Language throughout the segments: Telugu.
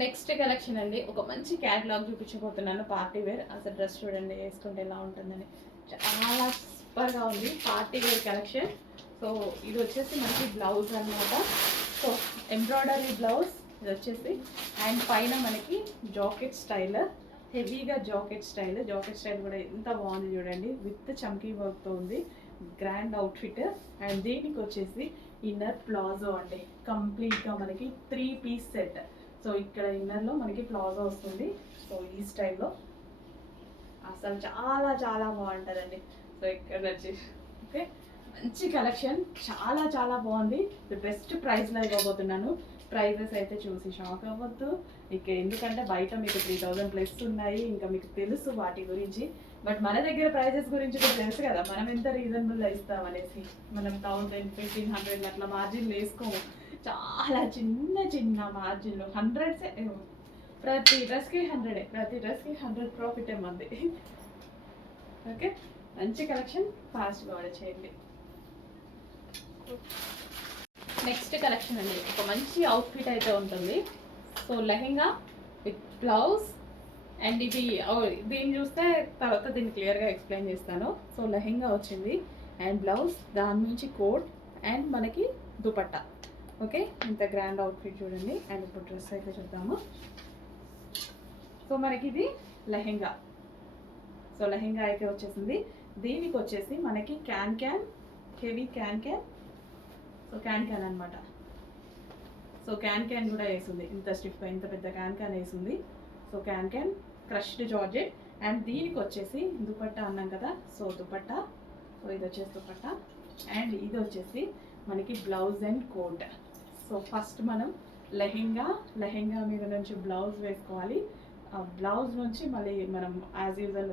నెక్స్ట్ కలెక్షన్ అండి, ఒక మంచి క్యాటలాగ్ చూపించబోతున్నాను. పార్టీ వేర్ అసలు డ్రెస్ చూడండి వేసుకుంటే ఎలా ఉంటుందని, చాలా సూపర్గా ఉంది పార్టీ వేర్ కలెక్షన్. సో ఇది వచ్చేసి మనకి బ్లౌజ్ అనమాట. సో ఎంబ్రాయిడరీ బ్లౌజ్ ఇది వచ్చేసి, అండ్ పైన మనకి జాకెట్ స్టైల్, హెవీగా జాకెట్ స్టైల్ కూడా ఎంత బాగుంది చూడండి, విత్ చమ్కీ వర్క్తో ఉంది. Grand outfit. అండ్ దీనికి వచ్చేసి ఇన్నర్ ప్లాజో అండి, కంప్లీట్గా మనకి 3 పీస్ సెట్. సో ఇక్కడ ఇన్నర్లో మనకి ప్లాజో వస్తుంది. సో ఈ స్టైల్లో అసలు చాలా చాలా బాగుంటుందండి. సో ఇక్కడ వచ్చేసి ఓకే, మంచి కలెక్షన్, చాలా చాలా బాగుంది. బెస్ట్ ప్రైస్లో ఇవ్వబోతున్నాను. ప్రైజెస్ అయితే చూసి షాక్ అవ్వద్దు ఇక్కడ, ఎందుకంటే బయట మీకు 3000 ప్లస్ ఉన్నాయి, ఇంకా మీకు తెలుసు వాటి గురించి. బట్ మన దగ్గర ప్రైజెస్ గురించి కూడా తెలుసు కదా, మనం ఎంత రీజనబుల్గా ఇస్తాం అనేసి. మనం 1000, 1500 అట్లా మార్జిన్లు వేసుకోము, చాలా చిన్న చిన్న మార్జిన్లు. హండ్రెడ్సే, ప్రతి డ్రెస్కి 100 ప్రాఫిట్ ఏమంది. ఓకే, మంచి కలెక్షన్, ఫాస్ట్గా ఆర్డర్ చేయండి. నెక్స్ట్ కలెక్షన్ అండి, ఒక మంచి అవుట్ఫిట్ అయితే ఉంటుంది. So lehenga with blouse, and ఇది దీన్ని చూస్తే తర్వాత దీన్ని క్లియర్గా ఎక్స్ప్లెయిన్ చేస్తాను. సో లెహెంగా వచ్చింది అండ్ బ్లౌజ్, దాని నుంచి కోట్ అండ్ మనకి దుపట్టా. ఓకే, ఇంత గ్రాండ్ అవుట్ఫిట్ చూడండి. అండ్ ఇప్పుడు డ్రెస్ అయితే చూద్దాము. సో మనకి ఇది లెహెంగా. సో లెహెంగా అయితే వచ్చేసింది. దీనికి వచ్చేసి మనకి can heavy can. So can అనమాట. సో క్యాన్ కూడా వేసింది, ఇంత స్టిఫ్గా ఇంత పెద్ద క్యాన్ వేసింది. So can crushed georgette. And దీనికి వచ్చేసి దుపట్టా అన్నాం కదా, సో దుపట్టా. సో ఇది వచ్చేసి దుపట్టా, అండ్ ఇది వచ్చేసి మనకి blouse and coat. So first మనం లెహెంగా మీద నుంచి బ్లౌజ్ వేసుకోవాలి. బ్లౌజ్ నుంచి మళ్ళీ మనం యాజ్ యూజువల్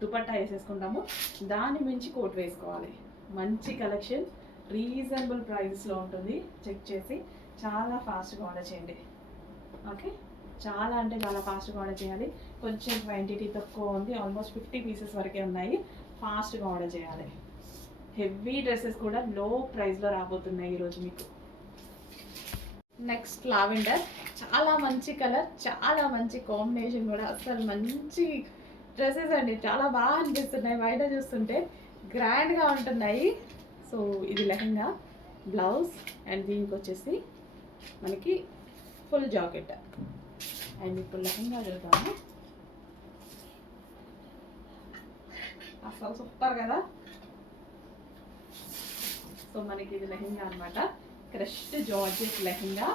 దుపట్టా వేసేసుకుంటాము, దాని మించి కోట్ వేసుకోవాలి. మంచి కలెక్షన్, రీజనబుల్ ప్రైస్లో ఉంటుంది. చెక్ చేసి చాలా ఫాస్ట్గా ఆర్డర్ చేయండి. ఓకే, చాలా అంటే చాలా ఫాస్ట్గా ఆర్డర్ చేయాలి. కొంచెం క్వాంటిటీ తక్కువ ఉంది, ఆల్మోస్ట్ 50 పీసెస్ వరకే ఉన్నాయి. ఫాస్ట్గా ఆర్డర్ చేయాలి. హెవీ డ్రెస్సెస్ కూడా లో ప్రైస్లో రాబోతున్నాయి ఈరోజు మీకు. నెక్స్ట్ లావెండర్, చాలా మంచి కలర్, చాలా మంచి కాంబినేషన్ కూడా. అసలు మంచి డ్రెస్సెస్ అండి, చాలా బాగా అనిపిస్తున్నాయి బయట చూస్తుంటే, గ్రాండ్గా ఉంటున్నాయి. సో ఇది లెహంగా, బ్లౌజ్, అండ్ దీనికి వచ్చేసి మనకి ఫుల్ జాకెట్. అండ్ ఇప్పుడు లెహంగా చూద్దాము. అసలు సూపర్ కదా. సో మనకి ఇది లెహంగా అనమాట, క్రష్డ్ జార్జెట్ లెహంగా.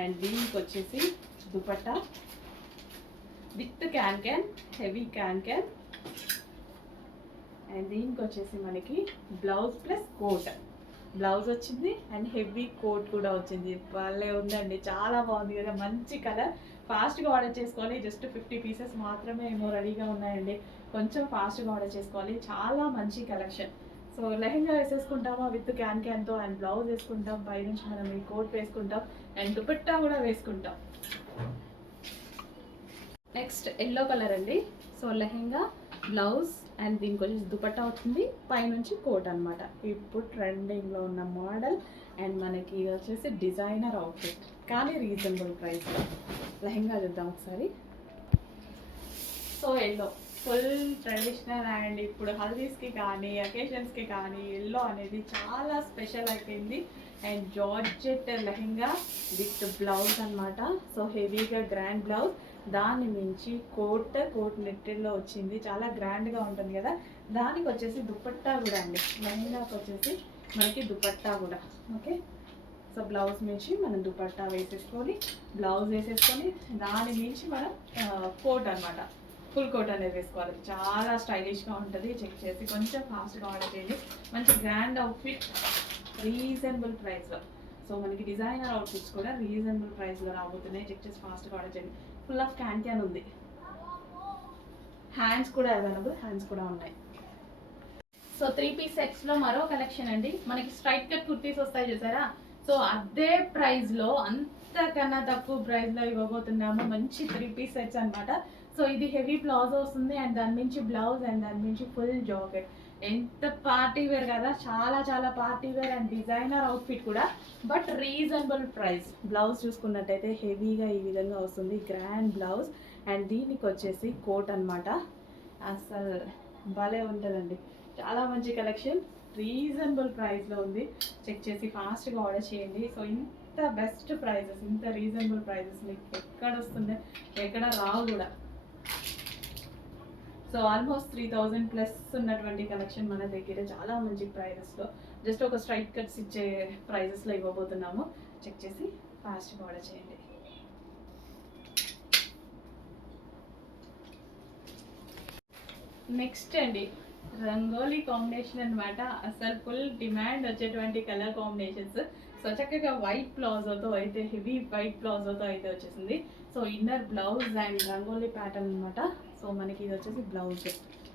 అండ్ దీనికి వచ్చేసి dupatta with can heavy can. And దీనికి వచ్చేసి మనకి బ్లౌజ్ ప్లస్ కోట్. బ్లౌజ్ వచ్చింది అండ్ హెవీ కోట్ కూడా వచ్చింది. భలే ఉందండి, చాలా బాగుంది కదా, మంచి కలర్. ఫాస్ట్గా ఆర్డర్ చేసుకోవాలి. జస్ట్ 50 పీసెస్ మాత్రమే ఏమో రెడీగా ఉన్నాయండి, కొంచెం ఫాస్ట్గా ఆర్డర్ చేసుకోవాలి. చాలా మంచి కలెక్షన్. సో లెహంగా వేసేసుకుంటామా విత్ క్యాన్తో, అండ్ బ్లౌజ్ వేసుకుంటాం, పైనుంచి మనం ఈ కోట్ వేసుకుంటాం, అండ్ దుపట్టా కూడా వేసుకుంటాం. నెక్స్ట్ ఎల్లో కలర్ అండి. సో లెహంగా, బ్లౌజ్, అండ్ దీనికి వచ్చేసి దుపట్టా అవుతుంది, పైనుంచి కోట్ అనమాట. ఇప్పుడు ట్రెండింగ్లో ఉన్న మోడల్. అండ్ మనకి ఇది వచ్చేసి డిజైనర్ అవుట్ఫిట్, కానీ రీజనబుల్ ప్రైస్లో. లెహంగా చూద్దాం ఒకసారి. So yellow full traditional, and ఇప్పుడు హల్దీస్కి కానీ అకేషన్స్కి కానీ ఎల్లో అనేది చాలా స్పెషల్ అయిపోయింది. And georgette lehenga with blouse అనమాట. సో హెవీగా గ్రాండ్ బ్లౌజ్, దాన్ని మించి కోట్ నెట్టెడ్లో వచ్చింది, చాలా గ్రాండ్గా ఉంటుంది కదా. దానికి వచ్చేసి దుపట్టా కూడా అండి, లెహంగాకి వచ్చేసి మనకి దుపట్టా కూడా. ఓకే, సో బ్లౌజ్ మించి మనం దుపట్టా వేసేసుకొని, బ్లౌజ్ వేసేసుకొని, దాని మించి మనం కోట్ అనమాట, ఫుల్ కోట్ అనేది వేసుకోవాలి. చాలా స్టైలిష్గా ఉంటుంది. చెక్ చేసి కొంచెం ఫాస్ట్గా ఆర్డర్ చేయండి. మంచి గ్రాండ్ అవుట్ఫిట్, రీజనబుల్ ప్రైస్లో. సో మనకి డిజైనర్ అవుట్ఫిట్స్ కూడా రీజనబుల్ ప్రైస్లో రాబోతున్నాయి. చెక్ చేసి ఫాస్ట్గా ఆర్డర్ చేయండి. ఫుల్ ఆఫ్ క్యాన్ ఉంది, హ్యాండ్స్ కూడా అవైలబుల్, హ్యాండ్స్ కూడా ఉన్నాయి. సో 3 పీస్ సెట్స్లో మరో కలెక్షన్ అండి, మనకి స్ట్రైట్ కట్ కుర్తీస్ వస్తాయి చూసారా. సో అదే ప్రైస్లో, అంతకన్నా తక్కువ ప్రైస్లో ఇవ్వబోతున్నాము. మంచి 3 పీస్ సెట్స్ అనమాట. సో ఇది హెవీ ప్లాజో వస్తుంది, అండ్ దాని నుంచి బ్లౌజ్, అండ్ దాని నుంచి ఫుల్ జాకెట్. ఎంత పార్టీ వేర్ కదా, చాలా చాలా party wear and designer outfit కూడా, బట్ రీజనబుల్ ప్రైస్. బ్లౌజ్ చూసుకున్నట్టయితే హెవీగా ఈ విధంగా వస్తుంది, గ్రాండ్ బ్లౌజ్. అండ్ దీనికి వచ్చేసి కోట్ అనమాట. అసలు భలే ఉంటుందండి, చాలా మంచి కలెక్షన్, రీజనబుల్ ప్రైస్లో ఉంది. చెక్ చేసి ఫాస్ట్గా ఆర్డర్ చేయండి. సో ఇంత బెస్ట్ ప్రైజెస్, ఇంత రీజనబుల్ ప్రైజెస్ మీకు ఎక్కడ వస్తుంది, ఎక్కడ రావు కూడా. సో ఆల్మోస్ట్ 3000 ప్లస్ ఉన్నటువంటి కలెక్షన్ మన దగ్గర చాలా మంచి ప్రైజెస్లో, జస్ట్ ఒక స్ట్రైట్ కట్స్ ఇచ్చే ప్రైజెస్లో ఇవ్వబోతున్నాము. చెక్ చేసి ఫాస్ట్గా ఆర్డర్ చేయండి. నెక్స్ట్ అండి, రంగోలీ కాంబినేషన్ అనమాట. అసలు ఫుల్ డిమాండ్ వచ్చేటువంటి కలర్ కాంబినేషన్స్. సో చక్కగా వైట్ ప్లాజోతో అయితే, హెవీ వైట్ ప్లాజోతో అయితే వచ్చేసింది. So inner blouse and rangoli pattern అనమాట. సో మనకి ఇది వచ్చేసి బ్లౌజ్.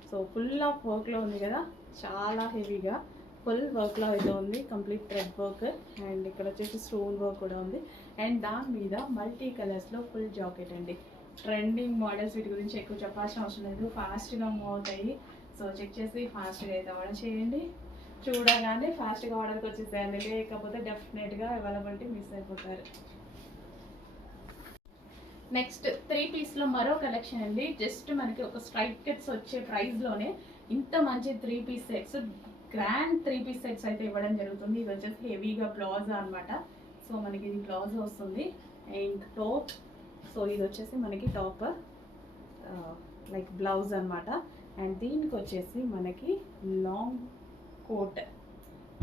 సో ఫుల్ ఆఫ్ వర్క్లో ఉంది కదా, చాలా హెవీగా ఫుల్ వర్క్లో అయితే ఉంది, కంప్లీట్ థ్రెడ్ వర్క్. అండ్ ఇక్కడ వచ్చేసి స్టోన్ వర్క్ కూడా ఉంది. అండ్ దాని మీద మల్టీ కలర్స్లో ఫుల్ జాకెట్ అండి. ట్రెండింగ్ మోడల్స్, వీటి గురించి ఎక్కువ చెప్పాల్సిన అవసరం లేదు, ఫాస్ట్గా మూవ్ అవుతాయి. సో చెక్ చేసి ఫాస్ట్గా అయితే ఆర్డర్ చేయండి. చూడగానే ఫాస్ట్గా ఆర్డర్కి వచ్చేసేయాలి, లేకపోతే డెఫినెట్గా అవైలబిలిటీ మిస్ అయిపోతారు. నెక్స్ట్ 3 పీస్లో మరో కలెక్షన్ అండి. జస్ట్ మనకి ఒక స్ట్రైట్ కట్స్ వచ్చే ప్రైస్లోనే ఇంత మంచి 3 piece sets, grand 3 piece sets అయితే ఇవ్వడం జరుగుతుంది. ఇది వచ్చేసి హెవీగా ప్లాజా అనమాట. సో మనకి ఇది ప్లాజా వస్తుంది అండ్ టాప్. సో ఇది వచ్చేసి మనకి టాప్ లైక్ బ్లౌజ్ అనమాట. అండ్ దీనికి వచ్చేసి మనకి లాంగ్ కోట్.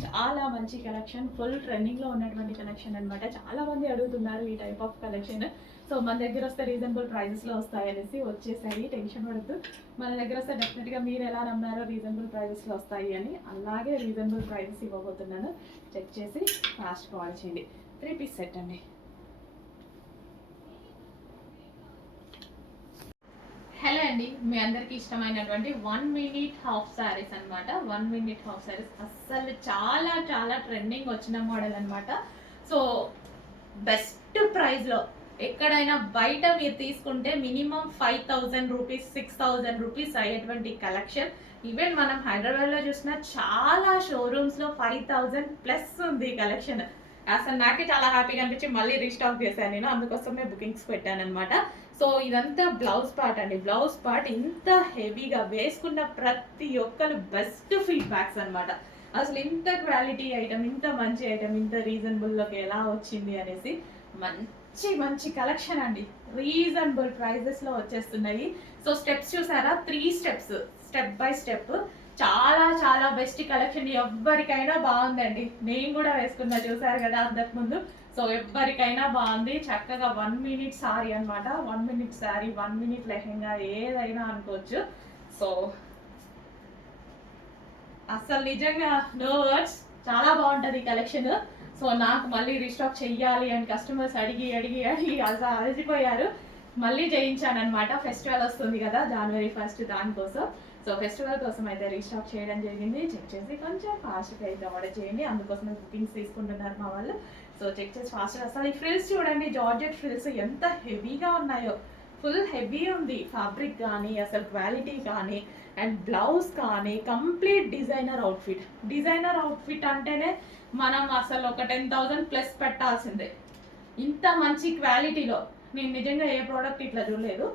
చాలా మంచి కలెక్షన్, ఫుల్ ట్రెండింగ్లో ఉన్నటువంటి కలెక్షన్ అనమాట. చాలా మంది అడుగుతున్నారు ఈ టైప్ ఆఫ్ కలెక్షన్. సో మన దగ్గర వస్తే రీజనబుల్ ప్రైజెస్లో వస్తాయనేసి వచ్చేసాయి, టెన్షన్ పడద్దు. మన దగ్గర వస్తే డెఫినెట్గా మీరు ఎలా నమ్మారో రీజనబుల్ ప్రైజెస్లో వస్తాయి అని, అలాగే రీజనబుల్ ప్రైజెస్ ఇవ్వబోతున్నాను. చెక్ చేసి ఫాస్ట్ కాల్ చేయండి. 3 పీస్ సెట్ అండి. హలో అండి, మీ అందరికి ఇష్టమైనటువంటి 1 మినిట్ హాఫ్ శారీస్ అనమాట. 1 మినిట్ హాఫ్ శారీస్ అస్సలు చాలా చాలా ట్రెండింగ్ వచ్చిన మోడల్ అనమాట. సో బెస్ట్ ప్రైస్లో, ఎక్కడైనా బయట మీరు తీసుకుంటే మినిమం 5000 రూపీస్ 6000 రూపీస్ అయ్యేటువంటి కలెక్షన్. ఈవెన్ మనం హైదరాబాద్లో చూసిన చాలా షోరూమ్స్లో 5000 ప్లస్ ఉంది కలెక్షన్. అసలు నాకే చాలా హ్యాపీగా అనిపించి మళ్ళీ రీస్టాక్ చేశాను నేను, అందుకోసమే బుకింగ్స్ పెట్టాను అనమాట. సో ఇదంతా బ్లౌజ్ పార్ట్ అండి. బ్లౌజ్ పార్ట్ ఇంత హెవీగా వేసుకున్న ప్రతి ఒక్కరు బెస్ట్ ఫీడ్బ్యాక్స్ అనమాట. అసలు ఇంత క్వాలిటీ ఐటమ్, ఇంత మంచి ఐటమ్, ఇంత రీజనబుల్లోకి ఎలా వచ్చింది అనేసి మంచి మంచి కలెక్షన్ అండి. రీజనబుల్ ప్రైజెస్లో వచ్చేస్తున్నాయి. సో స్టెప్స్ చూసారా, 3 స్టెప్స్, స్టెప్ బై స్టెప్. చాలా చాలా బెస్ట్ కలెక్షన్, ఎవ్వరికైనా బాగుందండి. నేను కూడా వేసుకున్నా, చూసారు కదా అంతకుముందు. సో ఎవ్వరికైనా బాగుంది. చక్కగా 1 మినిట్ సారీ అనమాట. 1 మినిట్ సారీ, 1 మినిట్ లెహెంగా, ఏదైనా అనుకోవచ్చు. సో అసలు నిజంగా నో వర్డ్స్, చాలా బాగుంటుంది కలెక్షన్. సో నాకు మళ్ళీ రీస్టాక్ చెయ్యాలి అని కస్టమర్స్ అడిగి అడిగి అడిగి అసలు అలసిపోయారు. మళ్ళీ చేయించాను అనమాట. ఫెస్టివల్ వస్తుంది కదా January 1st, దానికోసం. సో ఫెస్టివల్ కోసం అయితే రీస్టాక్ చేయడం జరిగింది. చెక్ చేసి కొంచెం ఫాస్ట్గా అయితే ఆర్డర్ చేయండి, అందుకోసమే బుకింగ్స్ తీసుకుంటున్నారు మా వాళ్ళు. సో చెక్ చేసి ఫాస్ట్గా. అసలు ఈ ఫ్రిల్స్ చూడండి, జార్జెట్ ఫ్రిల్స్ ఎంత హెవీగా ఉన్నాయో, ఫుల్ హెవీ ఉంది ఫ్యాబ్రిక్ కానీ, అసలు క్వాలిటీ కానీ, అండ్ బ్లౌజ్ కానీ complete designer outfit. Designer outfit అంటేనే మనం అసలు ఒక 10,000 ప్లస్ పెట్టాల్సిందే. ఇంత మంచి క్వాలిటీలో నేను నిజంగా ఏ ప్రోడక్ట్ ఇట్లా చూడలేదు.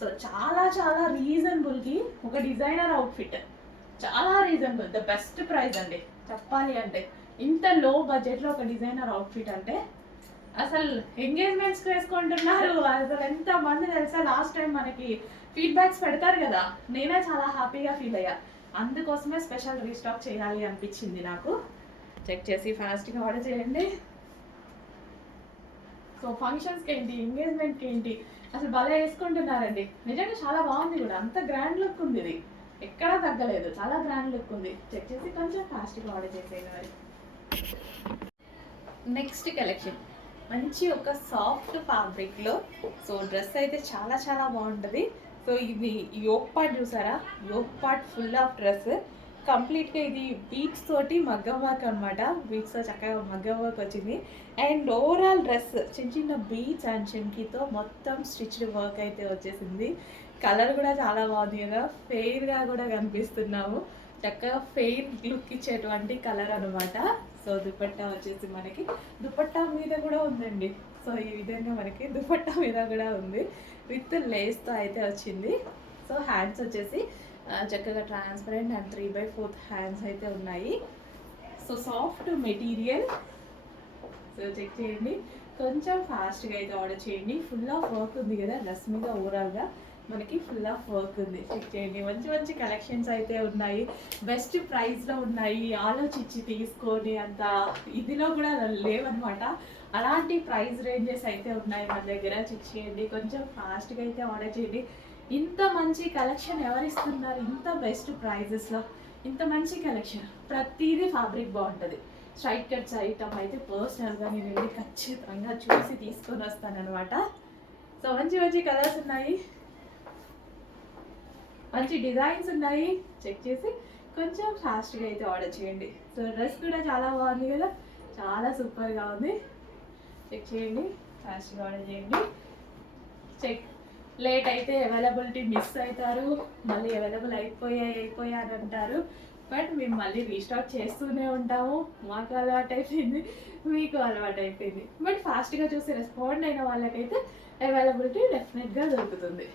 సో చాలా చాలా రీజనబుల్కి ఒక డిజైనర్ అవుట్ఫిట్, చాలా రీజనబుల్, ద బెస్ట్ ప్రైస్ అండి చెప్పాలి అంటే. ఇంత లో బడ్జెట్లో ఒక డిజైనర్ అవుట్ఫిట్ అంటే అసలు ఎంగేజ్మెంట్స్కి వేసుకుంటున్నారు. అసలు ఎంతమంది తెలుసా, లాస్ట్ టైం మనకి ఫీడ్బ్యాక్స్ పెడతారు కదా, నేనే చాలా హ్యాపీగా ఫీల్ అయ్యా. అందుకోసమే స్పెషల్ రీస్టాక్ చేయాలి అనిపించింది నాకు. చెక్ చేసి ఫాస్ట్గా ఆర్డర్ చేయండి. సో ఫంక్షన్స్కి ఏంటి, ఎంగేజ్మెంట్కి ఏంటి, అసలు భలే వేసుకుంటున్నారండి. నిజంగా చాలా బాగుంది కూడా, అంత గ్రాండ్ లుక్ ఉంది, ఇది ఎక్కడా తగ్గలేదు, చాలా గ్రాండ్ లుక్ ఉంది. చెక్ చేసి కొంచెం ఫాస్ట్గా ఆర్డర్ చేసేయాలి. నెక్స్ట్ కలెక్షన్ మంచి ఒక సాఫ్ట్ ఫ్యాబ్రిక్లో. సో డ్రెస్ అయితే చాలా చాలా బాగుంటుంది. సో ఇది యోక్ పార్ట్ చూసారా, yoke part full of dress కంప్లీట్గా ఇది బీట్స్ తోటి మగ్గం వర్క్ అనమాట. బీట్స్తో చక్కగా మగ్గం వర్క్ వచ్చింది. అండ్ ఓవరాల్ డ్రెస్ చిన్న చిన్న బీట్స్ అండ్ చెంకీతో మొత్తం స్టిచ్డ్ వర్క్ అయితే వచ్చేసింది. కలర్ కూడా చాలా బాగుంది కదా, ఫెయిర్గా కూడా కనిపిస్తున్నాము. చక్కగా ఫెయిర్ లుక్ ఇచ్చేటువంటి కలర్ అనమాట. సో దుపట్టా వచ్చేసి మనకి దుపట్టా మీద కూడా ఉందండి. సో ఈ విధంగా మనకి దుపట్టా మీద కూడా ఉంది, విత్ లేస్తో అయితే వచ్చింది. సో హ్యాండ్స్ వచ్చేసి చక్కగా ట్రాన్స్పరెంట్ అండ్ 3/4 హ్యాండ్స్ అయితే ఉన్నాయి. So soft material. So check చేయండి, కొంచెం ఫాస్ట్గా అయితే ఆర్డర్ చేయండి. ఫుల్ ఆఫ్ వర్క్ ఉంది కదా డ్రెస్ మీద, ఓవరాల్గా మనకి ఫుల్ ఆఫ్ వర్క్ ఉంది. చెక్ చేయండి, మంచి మంచి కలెక్షన్స్ అయితే ఉన్నాయి, బెస్ట్ ప్రైస్లో ఉన్నాయి. ఆలోచించి తీసుకొని అంత ఇదిలో కూడా లేవన్నమాట, అలాంటి ప్రైస్ రేంజెస్ అయితే ఉన్నాయి మన దగ్గర. చెక్ చేయండి, కొంచెం ఫాస్ట్గా అయితే ఆర్డర్ చేయండి. ఇంత మంచి కలెక్షన్ ఎవరిస్తున్నారు ఇంత బెస్ట్ ప్రైజెస్లో? ఇంత మంచి కలెక్షన్, ప్రతిదీ ఫ్యాబ్రిక్ బాగుంటుంది. స్ట్రైట్ కట్స్ ఐటమ్ అయితే పర్సనల్గా నేను వెళ్ళి ఖచ్చితంగా చూసి తీసుకొని వస్తాను అనమాట. సో మంచి మంచి కలర్స్ ఉన్నాయి, మంచి డిజైన్స్ ఉన్నాయి. చెక్ చేసి కొంచెం ఫాస్ట్గా అయితే ఆర్డర్ చేయండి. సో డ్రెస్ కూడా చాలా బాగుంది కదా, చాలా సూపర్గా ఉంది. చెక్ చేయండి, ఫాస్ట్గా ఆర్డర్ చేయండి. చెక్ లేట్ అయితే అవైలబిలిటీ మిస్ అవుతారు, మళ్ళీ అవైలబుల్ అయిపోయా అని అంటారు. బట్ మేము మళ్ళీ రీస్టాక్ చేస్తూనే ఉంటాము. మాకు అలవాటు అయిపోయింది, మీకు అలవాటు అయిపోయింది. బట్ ఫాస్ట్గా చూసి రెస్పాండ్ అయిన వాళ్ళకైతే అవైలబిలిటీ డెఫినెట్గా దొరుకుతుంది.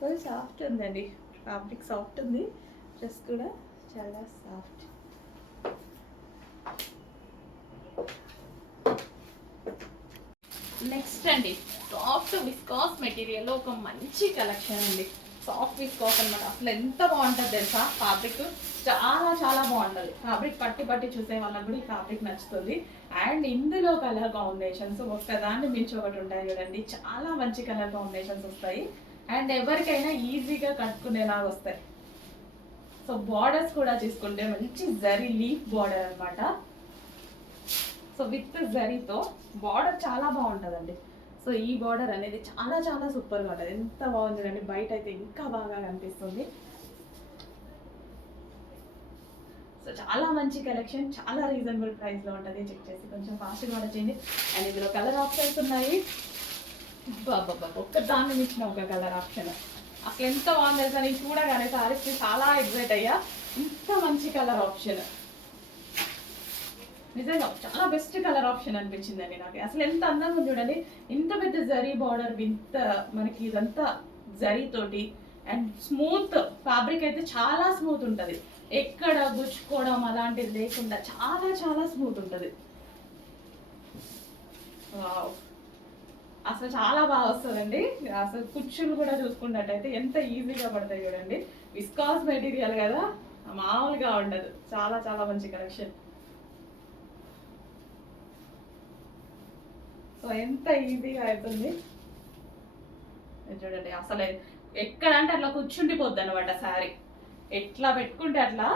ఫుల్ సాఫ్ట్ ఉందండి, ఫ్యాబ్రిక్ సాఫ్ట్ ఉంది, డ్రెస్ కూడా చాలా సాఫ్ట్. నెక్స్ట్ అండి, సాఫ్ట్ విస్కాస్ మెటీరియల్లో ఒక మంచి కలెక్షన్ అండి. సాఫ్ట్ విస్కాస్ అనమాట. అసలు ఎంత బాగుంటుంది తెలుసా, ఫ్యాబ్రిక్ చాలా చాలా బాగుంటుంది. ఫ్యాబ్రిక్ పట్టి చూసే వాళ్ళకి కూడా ఈ ఫ్యాబ్రిక్ నచ్చుతుంది. అండ్ ఇందులో కలర్ కాంబినేషన్స్ ఒక్కదాన్ని మించి ఒకటి ఉంటాయి చూడండి, చాలా మంచి కలర్ కాంబినేషన్స్ వస్తాయి. అండ్ ఎవరికైనా ఈజీగా కట్టుకునేలాగా వస్తాయి. సో బార్డర్స్ కూడా తీసుకుంటే మంచి జరీ లీఫ్ బార్డర్ అనమాట. సో విత్ జరీతో బార్డర్ చాలా బాగుంటుందండి. సో ఈ బార్డర్ అనేది చాలా చాలా సూపర్గా ఉంటుంది, ఎంత బాగుంది అండి. బయట అయితే ఇంకా బాగా కనిపిస్తుంది. సో చాలా మంచి కలెక్షన్, చాలా రీజనబుల్ ప్రైస్లో ఉంటుంది. చెక్ చేసి కొంచెం ఫాస్ట్గా ఆర్డర్ చేయండి. అండ్ ఇందులో కలర్ ఆప్షన్స్ ఉన్నాయి, బాబా ఒక్క దాన్ని మించిన ఒక కలర్ ఆప్షన్. అసలు ఎంత బాగుంది తెలుసా, నేను చూడగానే సారీస్కి చాలా ఎగ్జైట్ అయ్యా. ఇంత మంచి కలర్ ఆప్షన్, నిజంగా చాలా బెస్ట్ కలర్ ఆప్షన్ అనిపించిందండి నాకు. అసలు ఎంత అందంగా ఉంది చూడండి, ఇంత పెద్ద జరీ బార్డర్ విత్ మనకి ఇదంతా జరీతోటి. అండ్ స్మూత్ ఫ్యాబ్రిక్ అయితే చాలా స్మూత్ ఉంటుంది, ఎక్కడ గుచ్చుకోవడం అలాంటిది లేకుండా చాలా చాలా స్మూత్ ఉంటుంది. అసలు చాలా బాగా వస్తుందండి. అసలు కుచ్చులు కూడా చూసుకున్నట్టయితే ఎంత ఈజీగా పడతాయి చూడండి. విస్కాస్ మెటీరియల్ కదా, మామూలుగా ఉండదు. చాలా చాలా మంచి కలెక్షన్. సో ఎంత ఈజీగా అవుతుంది చూడండి. అసలు ఎక్కడ అంటే అట్లా కూర్చుండిపోద్ది అనమాట శారీ. ఎట్లా పెట్టుకుంటే అట్లా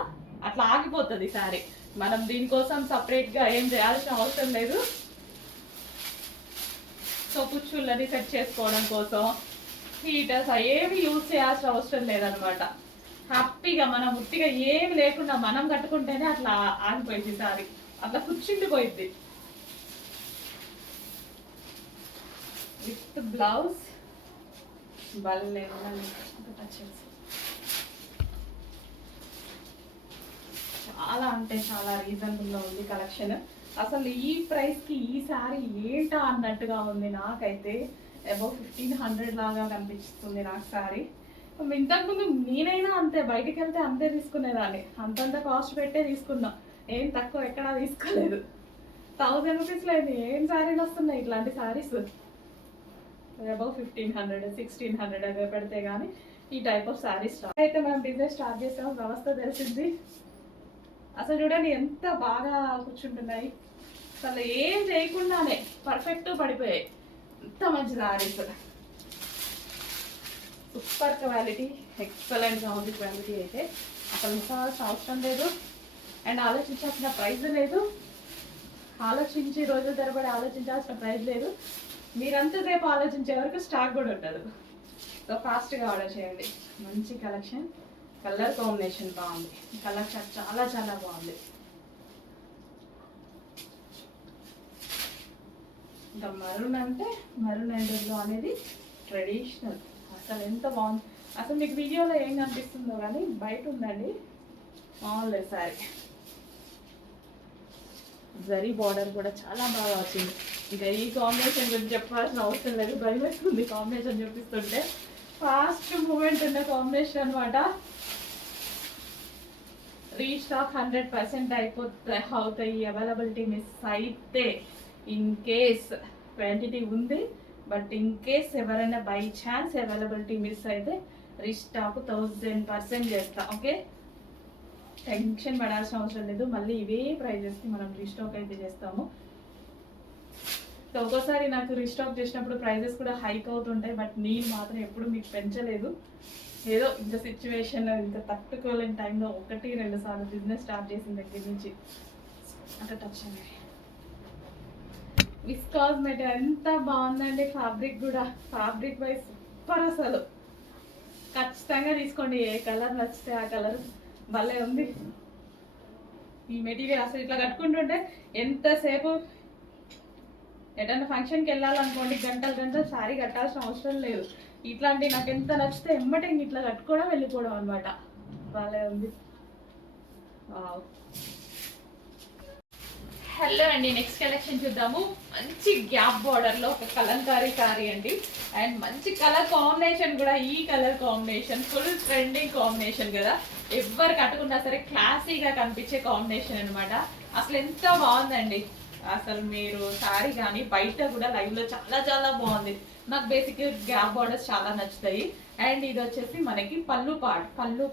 అట్లా ఆగిపోతుంది శారీ. మనం దీనికోసం సపరేట్గా ఏం చేయాల్సిన అవసరం లేదు. సో కుచ్చుళ్ళని సెట్ చేసుకోవడం కోసం హీటర్స్ ఏమి యూజ్ చేయాల్సిన అవసరం లేదనమాట. హ్యాపీగా మనం ఉట్టిగా ఏమి లేకుండా మనం కట్టుకుంటేనే అట్లా ఆగిపోయింది సారీ, అట్లా కూర్చుండిపోయింది. విత్ బ్లౌజ్ భలే చాలా అంటే చాలా రీజనబుల్లో ఉంది కలెక్షన్. అసలు ఈ ప్రైస్కి ఈ శారీ ఏంటా అన్నట్టుగా ఉంది నాకైతే. అబౌవ్ 1500 లాగా కనిపిస్తుంది నాకు శారీ. ఇంతకుముందు నేనైనా అంతే, బయటికి వెళ్తే అంతే తీసుకునేదాన్ని, అంతంత కాస్ట్ పెట్టే తీసుకున్నా, ఏం తక్కువ ఎక్కడా తీసుకోలేదు. 1000 రూపీస్లో అయితే ఏం శారీలు వస్తున్నాయి ఇట్లాంటి శారీస్. అబౌవ్ 1500 1600 అదే పెడితే కానీ ఈ టైప్ ఆఫ్ శారీస్ అయితే మనం బిజినెస్ స్టార్ట్ చేసాము, వ్యవస్థ తెలిసింది. అసలు చూడండి ఎంత బాగా కూర్చుంటున్నాయి, అసలు ఏం చేయకుండానే పర్ఫెక్ట్ పడిపోయాయి. ఎంత మంచి శారీస్, సూపర్ క్వాలిటీ, ఎక్సలెంట్గా ఉంది క్వాలిటీ అయితే. అసలు మిస్ అవసరం లేదు. అండ్ ఆలోచించాల్సిన ప్రైస్ లేదు, ఆలోచించి రోజుల తరబడి ఆలోచించాల్సిన ప్రైస్ లేదు. మీరంతసేపు ఆలోచించే వరకు స్టాక్ కూడా ఉండదు. సో ఫాస్ట్గా ఆర్డర్ చేయండి. మంచి కలెక్షన్, కలర్ కాంబినేషన్ బాగుంది, కలర్ చాలా చాలా బాగుంది. ఇంకా మరూన్ అంటే మరూన్ అండ్ ఎల్లో అనేది ట్రెడిషనల్. అసలు ఎంత బాగుంది, అసలు మీకు వీడియోలో ఏం కనిపిస్తుందో కానీ బయట ఉందండి బాగుంది సారీ. జరీ బార్డర్ కూడా చాలా బాగా వచ్చింది. ఇంకా ఈ కాంబినేషన్ గురించి చెప్పాల్సిన అవసరం లేదు, భయం వేస్తుంది కాంబినేషన్ చూపిస్తుంటే. ఫాస్ట్ మూమెంట్ ఉన్న కాంబినేషన్ అనమాట. రీస్టాక్ 100% అవుతాయి. అవైలబిలిటీ మిస్ అయితే ఇన్ కేస్ క్వాంటిటీ ఉంది, బట్ ఇన్ కేస్ ఎవరైనా బై ఛాన్స్ అవైలబిలిటీ మిస్ అయితే రీస్టాక్ 1000% చేస్తా. ఓకే, టెన్షన్ పడాల్సిన అవసరం లేదు. మళ్ళీ ఇవే ప్రైజెస్కి మనం రీస్టాక్ అయితే చేస్తాము. సో ఒక్కోసారి నాకు రీస్టాక్ చేసినప్పుడు ప్రైజెస్ కూడా హైక్ అవుతుంటాయి, బట్ నేను మాత్రం ఎప్పుడు మీకు పెంచలేదు. ఏదో ఇంత సిచ్యువేషన్, ఇంత తట్టుకోలేని టైంలో 1-2 సార్లు బిజినెస్ స్టార్ట్ చేసిన దగ్గర నుంచి అట్లా టచ్ అయ్యి. విస్కాస్ మెటీరియల్ ఎంత బాగుందండి, ఫ్యాబ్రిక్ కూడా ఫ్యాబ్రిక్ వైజ్ సూపర్. అసలు ఖచ్చితంగా తీసుకోండి, ఏ కలర్ నచ్చితే ఆ కలర్. భలే ఉంది ఈ మెటీరియల్. అసలు ఇట్లా కట్టుకుంటుంటే ఎంతసేపు ఎటన్నా ఫంక్షన్కి వెళ్ళాలనుకోండి, గంటలు శారీ కట్టాల్సిన అవసరం లేదు. ఇట్లాంటి నాకు ఎంత నచ్చితే ఎమ్మటే ఇట్లా కట్టుకోవడం వెళ్ళిపోవడం అనమాట. భలే ఉంది. హలో అండి, నెక్స్ట్ కలెక్షన్ చూద్దాము. మంచి గ్యాప్ బార్డర్లో ఒక కలంకారీ సారీ అండి, అండ్ మంచి కలర్ కాంబినేషన్ కూడా. ఈ colour combination full trending combination కదా, ఎవరు కట్టుకున్నా సరే క్లాసీగా కనిపించే కాంబినేషన్ అనమాట. అసలు ఎంత బాగుందండి. అసలు మీరు సారీ కానీ బయట కూడా లైవ్లో చాలా చాలా బాగుంది. నాకు బేసిక్ గ్యాప్ బార్డర్స్ చాలా నచ్చుతాయి. అండ్ ఇది వచ్చేసి మనకి పళ్ళు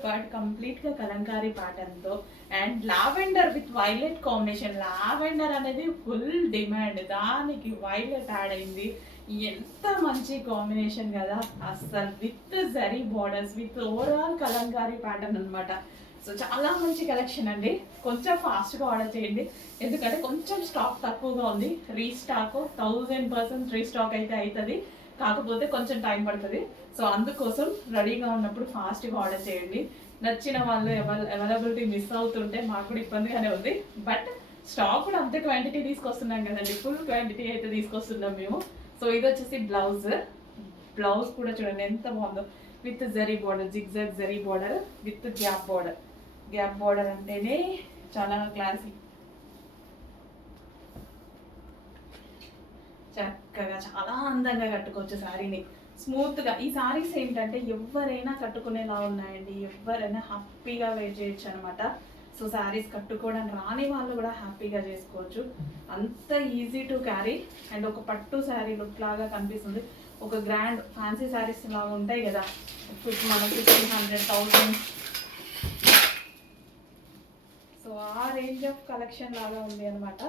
పార్ట్ కంప్లీట్గా కలంకారీ ప్యాటర్న్తో and lavender with violet combination. Lavender అనేది ఫుల్ డిమాండ్, దానికి వైలెట్ యాడ్ అయింది. ఎంత మంచి కాంబినేషన్ కదా అసలు. With zari borders with overall Kalamkari pattern అనమాట. సో చాలా మంచి కలెక్షన్ అండి. కొంచెం ఫాస్ట్గా ఆర్డర్ చేయండి, ఎందుకంటే కొంచెం స్టాక్ తక్కువగా ఉంది. రీస్టాక్ 1000% రీస్టాక్ అయితే అవుతుంది, కాకపోతే కొంచెం టైం పడుతుంది. సో అందుకోసం రెడీగా ఉన్నప్పుడు ఫాస్ట్గా ఆర్డర్ చేయండి. నచ్చిన వాళ్ళు అవైలబిలిటీ మిస్ అవుతుంటే మాకు కూడా ఇబ్బందిగానే ఉంది, బట్ స్టాక్ కూడా అంతే క్వాంటిటీ తీసుకొస్తున్నాం కదండి, ఫుల్ క్వాంటిటీ అయితే తీసుకొస్తున్నాం మేము. సో ఇది వచ్చేసి బ్లౌజ్ కూడా చూడండి ఎంత బాగుందో, with zari border, zigzag zari border with gap border అంటేనే చాలా క్లాసీ. చక్కగా చాలా అందంగా కట్టుకోవచ్చు శారీని, స్మూత్గా. ఈ శారీస్ ఏంటంటే ఎవరైనా కట్టుకునేలా ఉన్నాయండి, ఎవరైనా హ్యాపీగా వేర్ చేయొచ్చు అనమాట. సో శారీస్ కట్టుకోవడం రాని వాళ్ళు కూడా హ్యాపీగా చేసుకోవచ్చు, అంత ఈజీ టు క్యారీ. అండ్ ఒక పట్టు శారీ లుక్ లాగా కనిపిస్తుంది. ఒక గ్రాండ్ ఫ్యాన్సీ శారీస్ లాగా ఉంటాయి కదా, మనం 1500, 1000. సో ఆ రేంజ్ ఆఫ్ కలెక్షన్ లాగా ఉంది అనమాట.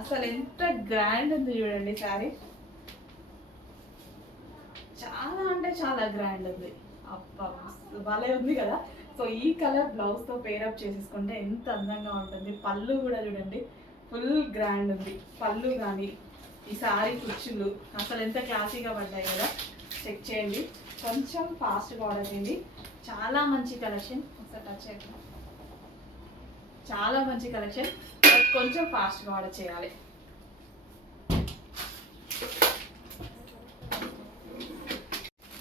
అసలు ఎంత గ్రాండ్ ఉంది చూడండి శారీ, చాలా అంటే చాలా గ్రాండ్ ఉంది. అబ్బా భలే ఉంది కదా. సో ఈ కలర్ బ్లౌజ్తో పేరప్ చేసేసుకుంటే ఎంత అందంగా ఉంటుంది. పళ్ళు కూడా చూడండి ఫుల్ గ్రాండ్ ఉంది, పళ్ళు కానీ ఈ శారీ కుచ్చులు అసలు ఎంత క్లాసీగా పడ్డాయి కదా. చెక్ చేయండి, కొంచెం ఫాస్ట్గా ఆర్డర్ చేయండి. చాలా మంచి కలెక్షన్, ఒకసారి టచ్ చేయండి. చాలా మంచి కలెక్షన్, బట్ కొంచెం ఫాస్ట్గా ఆర్డర్ చేయాలి.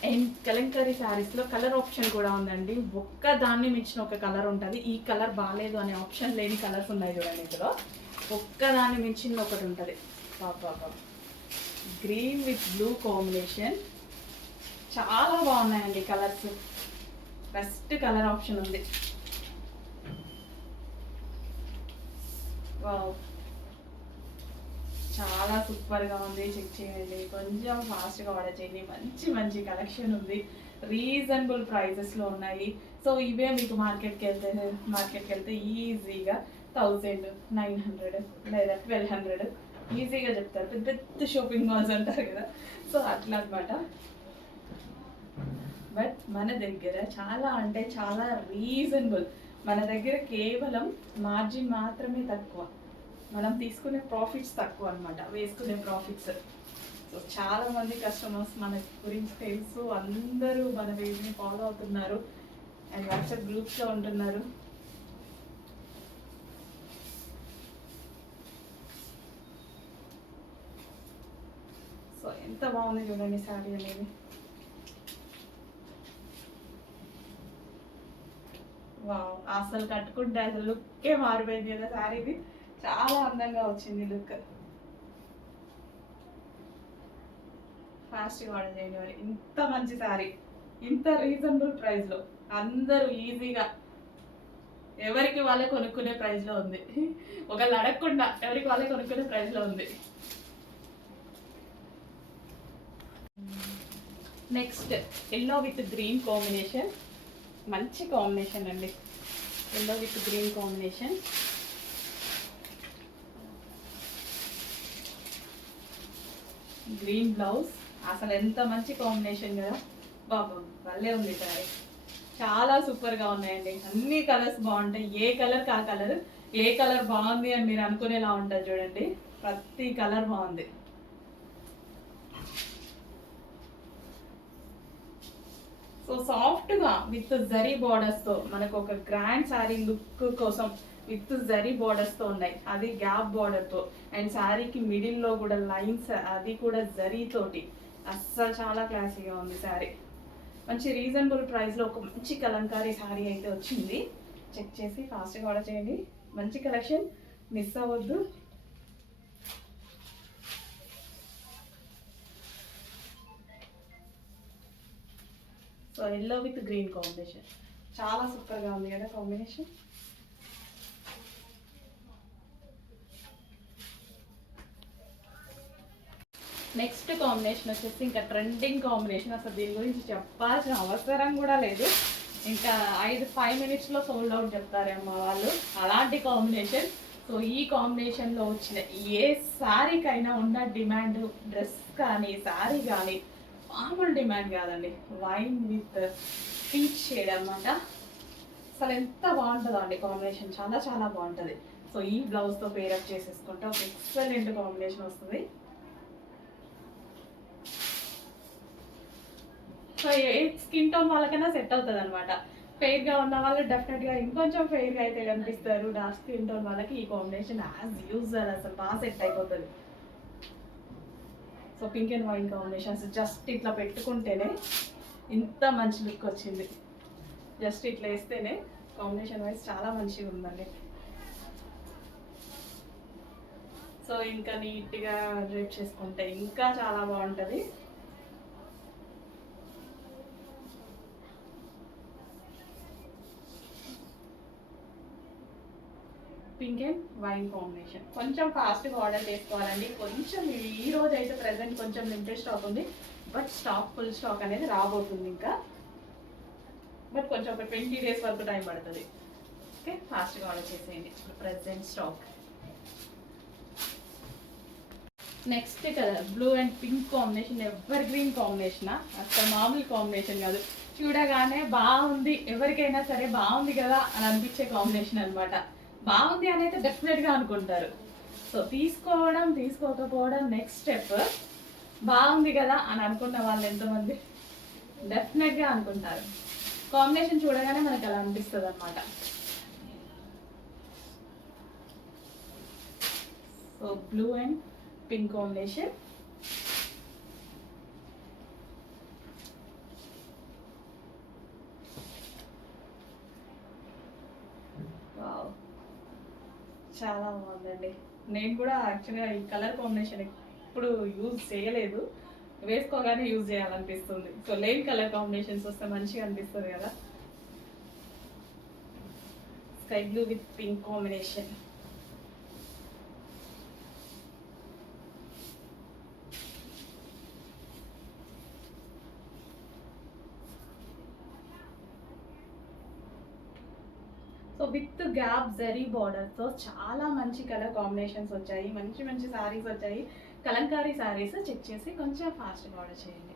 అండ్ కలంకారీ శారీస్లో కలర్ ఆప్షన్ కూడా ఉందండి. ఒక్క దాన్ని మించిన ఒక కలర్ ఉంటుంది. ఈ కలర్ బాగాలేదు అనే ఆప్షన్ లేని కలర్స్ ఉన్నాయి చూడండి. ఇందులో ఒక్కదాన్ని మించిన ఒకటి ఉంటుంది. బాబా గ్రీన్ విత్ బ్లూ కాంబినేషన్ చాలా బాగున్నాయండి కలర్స్. బెస్ట్ కలర్ ఆప్షన్ ఉంది. వావ్ చాలా సూపర్గా ఉంది. చెక్ చేయండి, కొంచెం ఫాస్ట్గా ఆర్డర్ చేయండి. మంచి మంచి కలెక్షన్ ఉంది, రీజనబుల్ ప్రైజెస్లో ఉన్నాయి. సో ఇవే మీకు మార్కెట్కి వెళ్తే ఈజీగా 1900 లేదా 1200 ఈజీగా చెప్తారు. పెద్ద పెద్ద షాపింగ్ మాల్స్ అంటారు కదా, సో అట్లా అనమాట. బట్ మన దగ్గర చాలా అంటే చాలా రీజనబుల్. మన దగ్గర కేవలం మార్జిన్ మాత్రమే తక్కువ, మనం తీసుకునే ప్రాఫిట్స్ తక్కువ అనమాట, వేసుకునే ప్రాఫిట్స్. సో చాలా మంది కస్టమర్స్ మన గురించి తెలుసు, అందరూ మన పేజ్ని ఫాలో అవుతున్నారు అండ్ వాట్సాప్ గ్రూప్స్లో ఉంటున్నారు. సో ఎంత బాగుంది చూడండి శారీ అనేది. వావ్, అసలు కట్టుకుంటే అసలు లుక్కే మారిపోయింది కదా శారీది. చాలా అందంగా వచ్చింది లుక్. ఫాస్ట్గా ఆర్డర్ చేయండి మరి. ఇంత మంచి శారీ ఇంత రీజనబుల్ ప్రైస్లో అందరూ ఈజీగా ఎవరికి వాళ్ళే కొనుక్కునే ప్రైస్లో ఉంది. ఒకళ్ళు అడగకుండా ఎవరికి వాళ్ళే కొనుక్కునే ప్రైస్లో ఉంది. Next yellow with green combination. మంచి కాంబినేషన్ అండి, yellow with green combination. Green blouse, అసలు ఎంత మంచి కాంబినేషన్ కదా బాబు, భలే ఉంది సారీ. చాలా సూపర్గా ఉన్నాయండి, అన్ని కలర్స్ బాగుంటాయి. ఏ కలర్ ఆ కలర్, ఏ కలర్ బాగుంది అని మీరు అనుకునేలా ఉంటుంది చూడండి. ప్రతి కలర్ బాగుంది. సో సాఫ్ట్గా విత్ జరీ బార్డర్స్తో మనకు ఒక గ్రాండ్ శారీ లుక్ కోసం విత్ జరీ బార్డర్స్తో ఉన్నాయి, అది గ్యాప్ బార్డర్తో. అండ్ శారీకి మిడిల్లో కూడా లైన్స్, అది కూడా జరీతోటి. అస్సలు చాలా క్లాసీగా ఉంది శారీ. మంచి రీజనబుల్ ప్రైస్లో ఒక మంచి కలంకారీ శారీ అయితే వచ్చింది. చెక్ చేసి ఫాస్ట్గా ఆర్డర్ చేయండి. మంచి కలెక్షన్, మిస్ అవ్వద్దు. So yellow with green combination చాలా సూపర్గా ఉంది కదా కాంబినేషన్. నెక్స్ట్ కాంబినేషన్ వచ్చేసి ఇంకా ట్రెండింగ్ కాంబినేషన్, అసలు దీని గురించి చెప్పాల్సిన అవసరం కూడా లేదు. ఇంకా 5 మినిట్స్లో సోల్డ్ అవుట్ చెప్తారేమో వాళ్ళు, అలాంటి కాంబినేషన్. సో ఈ కాంబినేషన్లో వచ్చిన ఏ శారీకైనా ఉన్న డిమాండ్, డ్రెస్ కానీ శారీ కానీ మామూలు డిమాండ్ కాదండి. వైన్ విత్ పీచ్ షేడ్ అనమాట. అసలు ఎంత బాగుంటుందో అండి కాంబినేషన్, చాలా చాలా బాగుంటుంది. సో ఈ బ్లౌజ్తో పేరప్ చేసేసుకుంటే ఒక ఎక్సలెంట్ కాంబినేషన్ వస్తుంది. సో ఏ స్కిన్ టోన్ వాళ్ళకైనా సెట్ అవుతుంది అనమాట. ఫెయిర్గా ఉన్న వాళ్ళు డెఫినెట్గా ఇంకొంచెం ఫెయిర్గా అయితే కనిపిస్తారు. డార్క్ స్కిన్ టోన్ వాళ్ళకి ఈ కాంబినేషన్ యాజ్ యూజువల్ అసలు బాగా సెట్ అయిపోతుంది. So pink and white combinations just ఇట్లా పెట్టుకుంటేనే ఇంత మంచి లుక్ వచ్చింది. జస్ట్ ఇట్లా వేస్తేనే కాంబినేషన్ వైజ్ చాలా మంచిగా ఉందండి. సో ఇంకా నీట్గా డ్రైప్ చేసుకుంటే ఇంకా చాలా బాగుంటుంది. Pink and wine combination. కొంచెం ఫాస్ట్గా ఆర్డర్ చేసుకోవాలండి. కొంచెం ఈ రోజు అయితే ప్రెసెంట్ కొంచెం లిమిటెడ్ స్టాక్ ఉంది, బట్ ఫుల్ స్టాక్ అనేది రాబోతుంది ఇంకా. బట్ కొంచెం ఒక 20 days వరకు టైం పడుతుంది. ఓకే, ఫాస్ట్గా ఆర్డర్ చేసేయండి. Present stock. Next colour blue and pink combination, ever green combination. అసలు మామూలు కాంబినేషన్ కాదు, చూడగానే బాగుంది, ఎవరికైనా సరే బాగుంది కదా అని అనిపించే కాంబినేషన్ అనమాట. బాగుంది అని అయితే డెఫినెట్గా అనుకుంటారు. సో తీసుకోకపోవడం నెక్స్ట్ స్టెప్. బాగుంది కదా అని అనుకున్న వాళ్ళు ఎంతమంది? డెఫినెట్గా అనుకుంటారు. కాంబినేషన్ చూడగానే మనకు అలా అనిపిస్తుంది అనమాట. So blue and pink combination. చాలా బాగుందండి. నేను కూడా యాక్చువల్గా ఈ కలర్ కాంబినేషన్ ఎప్పుడు యూజ్ చేయలేదు, వేసుకోగానే యూజ్ చేయాలనిపిస్తుంది. సో లేని కలర్ కాంబినేషన్స్ వస్తే మంచిగా అనిపిస్తుంది కదా. Sky blue with pink combination. So with గ్యాప్ జరీ బార్డర్తో చాలా మంచి కలర్ కాంబినేషన్స్ వచ్చాయి. మంచి మంచి శారీస్ వచ్చాయి, కలంకారీ శారీస్. చెక్ చేసి కొంచెం ఫాస్ట్గా ఆర్డర్ చేయండి.